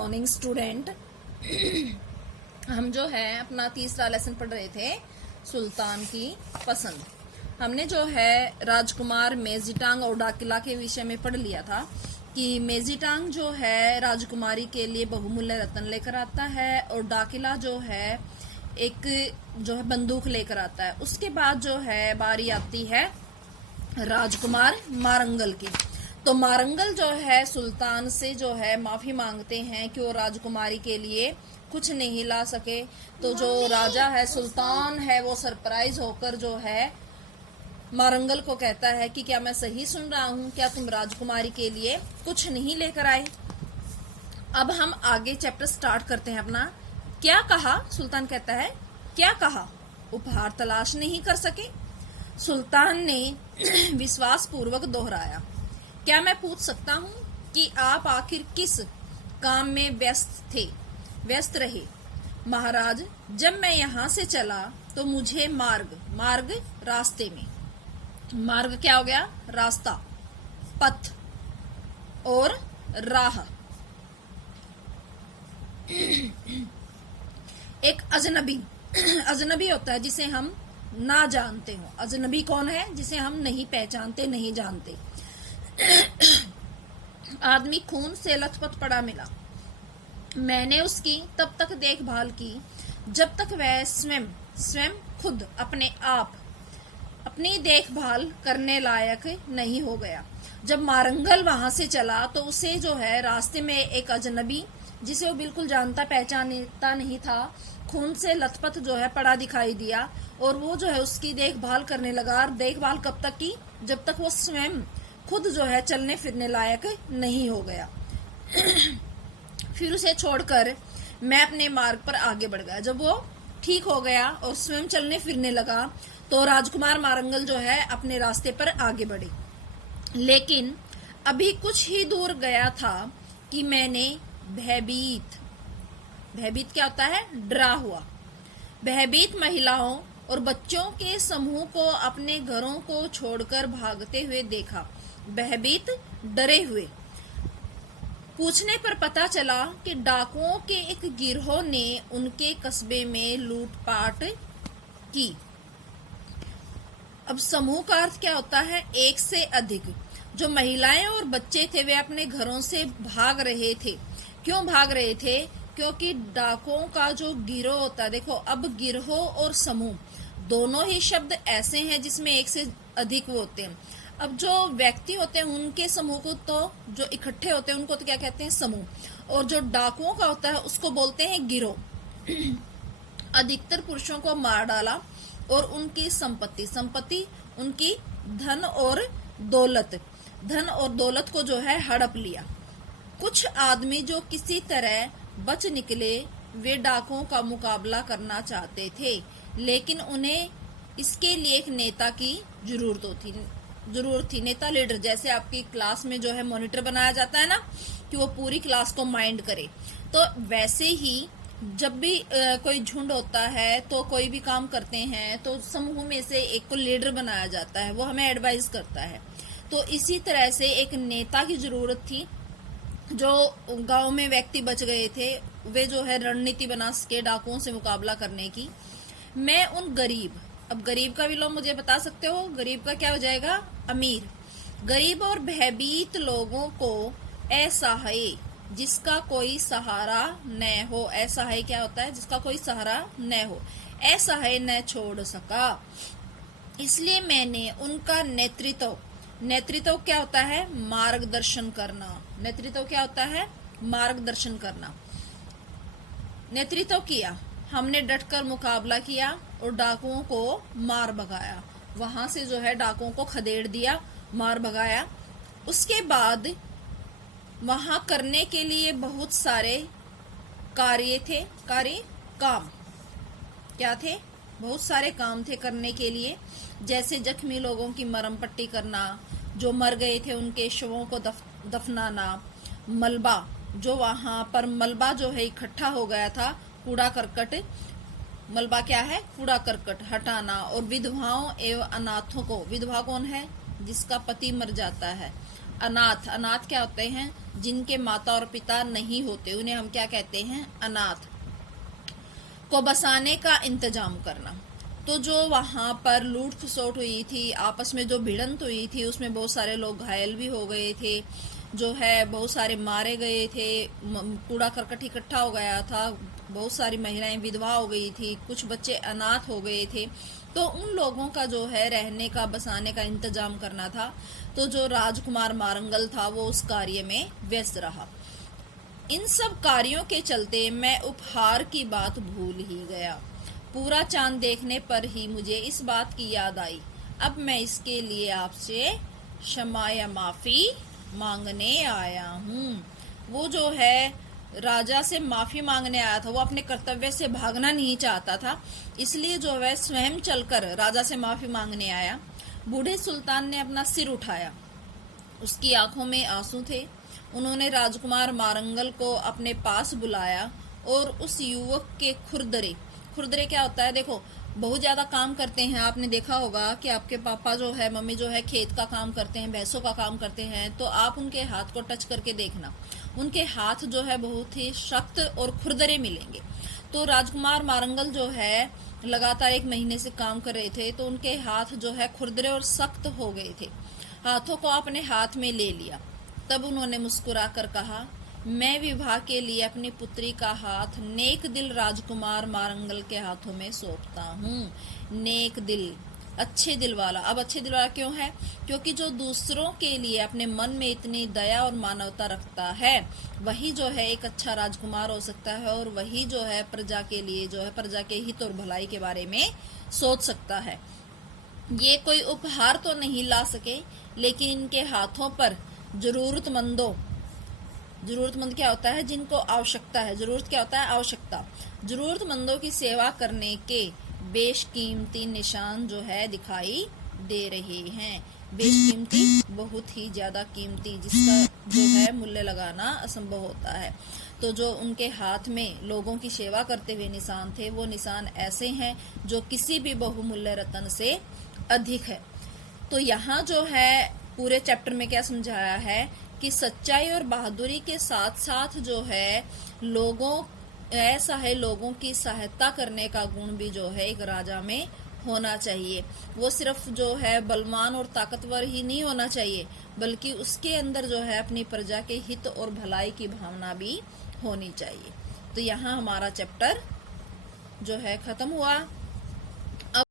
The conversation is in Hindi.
Morning student. हम जो है अपना तीसरा लेसन पढ़ रहे थे सुल्तान की पसंद। हमने जो है राजकुमार मेजिटांग और डाकिला के विषय में पढ़ लिया था कि मेजिटांग जो है राजकुमारी के लिए बहुमूल्य रत्न लेकर आता है और डाकिला जो है एक जो है बंदूक लेकर आता है। उसके बाद जो है बारी आती है राजकुमार मारंगल की। तो मारंगल जो है सुल्तान से जो है माफी मांगते हैं कि वो राजकुमारी के लिए कुछ नहीं ला सके। तो जो राजा है सुल्तान है वो सरप्राइज होकर जो है मारंगल को कहता है कि क्या मैं सही सुन रहा हूँ, क्या तुम राजकुमारी के लिए कुछ नहीं लेकर आए। अब हम आगे चैप्टर स्टार्ट करते हैं अपना। क्या कहा? सुल्तान कहता है क्या कहा? उपहार तलाश नहीं कर सके? सुल्तान ने विश्वास पूर्वक दोहराया, क्या मैं पूछ सकता हूँ कि आप आखिर किस काम में व्यस्त रहे? महाराज, जब मैं यहाँ से चला तो मुझे मार्ग रास्ते में, मार्ग क्या हो गया? रास्ता, पथ और राह। एक अजनबी होता है जिसे हम ना जानते हो। अजनबी कौन है? जिसे हम नहीं पहचानते, नहीं जानते। आदमी खून से लथपथ पड़ा मिला। मैंने उसकी तब तक देखभाल की जब तक वह स्वयं खुद अपने आप अपनी देखभाल करने लायक नहीं हो गया। जब मारंगल वहां से चला तो उसे जो है रास्ते में एक अजनबी जिसे वो बिल्कुल जानता पहचानता नहीं था, खून से लथपथ जो है पड़ा दिखाई दिया और वो जो है उसकी देखभाल करने लगा। देखभाल कब तक की? जब तक वो स्वयं खुद जो है चलने फिरने लायक नहीं हो गया। फिर उसे छोड़कर मैं अपने मार्ग पर आगे बढ़ गया। जब वो ठीक हो गया और स्वयं चलने फिरने लगा तो राजकुमार मारंगल जो है अपने रास्ते पर आगे बढ़े। लेकिन अभी कुछ ही दूर गया था कि मैंने भयभीत क्या होता है? डरा हुआ भयभीत महिलाओं और बच्चों के समूह को अपने घरों को छोड़कर भागते हुए देखा। भयभीत, डरे हुए। पूछने पर पता चला कि डाकुओं के एक गिरोह ने उनके कस्बे में लूटपाट की। अब समूह का अर्थ क्या होता है? एक से अधिक। जो महिलाएं और बच्चे थे वे अपने घरों से भाग रहे थे। क्यों भाग रहे थे? क्योंकि डाकुओं का जो गिरोह होता है, देखो अब गिरोह और समूह दोनों ही शब्द ऐसे हैं जिसमें एक से अधिक वो होते हैं। अब जो व्यक्ति होते हैं उनके समूह को तो जो इकट्ठे होते हैं उनको तो क्या कहते हैं? समूह। और जो डाकुओं का होता है उसको बोलते हैं गिरोह। अधिकतर पुरुषों को मार डाला और उनकी संपत्ति उनकी धन और दौलत को जो है हड़प लिया। कुछ आदमी जो किसी तरह बच निकले वे डाकुओं का मुकाबला करना चाहते थे, लेकिन उन्हें इसके लिए एक नेता की जरूरत थी। नेता, लीडर। जैसे आपकी क्लास में जो है मॉनिटर बनाया जाता है ना कि वो पूरी क्लास को माइंड करे, तो वैसे ही जब भी कोई झुंड होता है तो कोई भी काम करते हैं तो समूह में से एक को लीडर बनाया जाता है, वो हमें एडवाइस करता है। तो इसी तरह से एक नेता की जरूरत थी। जो गांव में व्यक्ति बच गए थे वे जो है रणनीति बना सके डाकुओं से मुकाबला करने की। मैं उन गरीब, अब गरीब का विलोम मुझे बता सकते हो? गरीब का क्या हो जाएगा? अमीर। गरीब और भयभीत लोगों को असहाय जिसका कोई सहारा न हो। असहाय क्या होता है? जिसका कोई सहारा न हो। असहाय न छोड़ सका, इसलिए मैंने उनका नेतृत्व क्या होता है? मार्गदर्शन करना। नेतृत्व क्या होता है? मार्गदर्शन करना। नेतृत्व किया। हमने डटकर मुकाबला किया और डाकुओं को मार भगाया। वहां से जो है डाकुओं को खदेड़ दिया, मार भगाया। उसके बाद वहां करने के लिए बहुत सारे काम क्या थे? बहुत सारे काम थे करने के लिए, जैसे जख्मी लोगों की मरहम पट्टी करना, जो मर गए थे उनके शवों को दफनाना, मलबा, जो वहां पर मलबा जो है इकट्ठा हो गया था, कूड़ा करकट, मलबा क्या है? कूड़ा करकट हटाना। और विधवाओं एवं अनाथों को, विधवा कौन है? जिसका पति मर जाता है, अनाथ, अनाथ क्या होते हैं? जिनके माता और पिता नहीं होते, उन्हें हम क्या कहते हैं? अनाथ को बसाने का इंतजाम करना। तो जो वहां पर लूट खसोट हुई थी, आपस में जो भिड़ंत हुई थी, उसमें बहुत सारे लोग घायल भी हो गए थे, जो है बहुत सारे मारे गए थे, कूड़ा करकट इकट्ठा हो गया था, बहुत सारी महिलाएं विधवा हो गई थी, कुछ बच्चे अनाथ हो गए थे। तो उन लोगों का जो है रहने का, बसाने का इंतजाम करना था। तो जो राजकुमार मारंगल था वो उस कार्य में व्यस्त रहा। इन सब कार्यों के चलते मैं उपहार की बात भूल ही गया। पूरा चांद देखने पर ही मुझे इस बात की याद आई। अब मैं इसके लिए आपसे क्षमा या माफी मांगने आया हूँ। वो जो है राजा से माफी मांगने आया था, वो अपने कर्तव्य से भागना नहीं चाहता था, इसलिए जो है स्वयं चलकर राजा से माफी मांगने आया। बूढ़े सुल्तान ने अपना सिर उठाया, उसकी आंखों में आंसू थे। उन्होंने राजकुमार मारंगल को अपने पास बुलाया और उस युवक के खुरदरे, खुरदरे क्या होता है? देखो, बहुत ज्यादा काम करते हैं, आपने देखा होगा कि आपके पापा जो है, मम्मी जो है खेत का काम करते हैं, भैंसों का काम करते हैं, तो आप उनके हाथ को टच करके देखना, उनके हाथ जो है बहुत ही सख्त और खुरदरे मिलेंगे। तो राजकुमार मारंगल जो है लगातार 1 महीने से काम कर रहे थे, तो उनके हाथ जो है खुरदरे और सख्त हो गए थे। हाथों को अपने हाथ में ले लिया, तब उन्होंने मुस्कुराकर कहा, मैं विवाह के लिए अपनी पुत्री का हाथ नेक दिल राजकुमार मारंगल के हाथों में सौंपता हूँ। नेक दिल, अच्छे दिल वाला। अब अच्छे दिल वाला क्यों है? क्योंकि जो दूसरों के लिए अपने मन में इतनी दया और मानवता रखता है, वही जो है एक अच्छा राजकुमार हो सकता है, और वही जो है प्रजा के लिए, जो है प्रजा के हित और भलाई के बारे में सोच सकता है। ये कोई उपहार तो नहीं ला सके, लेकिन इनके हाथों पर जरूरतमंदों, जरूरतमंद क्या होता है? जिनको आवश्यकता है। जरूरत क्या होता है? आवश्यकता। जरूरतमंदों की सेवा करने के बेशकीमती निशान जो है दिखाई दे रहे हैं। बेशकीमती, बहुत ही ज्यादा कीमती, जिसका जो है मूल्य लगाना असंभव होता है। तो जो उनके हाथ में लोगों की सेवा करते हुए निशान थे, वो निशान ऐसे हैं जो किसी भी बहुमूल्य रत्न से अधिक है। तो यहाँ जो है पूरे चैप्टर में क्या समझाया है कि सच्चाई और बहादुरी के साथ साथ जो है ऐसा है लोगों की सहायता करने का गुण भी जो है एक राजा में होना चाहिए। वो सिर्फ जो है बलवान और ताकतवर ही नहीं होना चाहिए, बल्कि उसके अंदर जो है अपनी प्रजा के हित और भलाई की भावना भी होनी चाहिए। तो यहाँ हमारा चैप्टर जो है खत्म हुआ।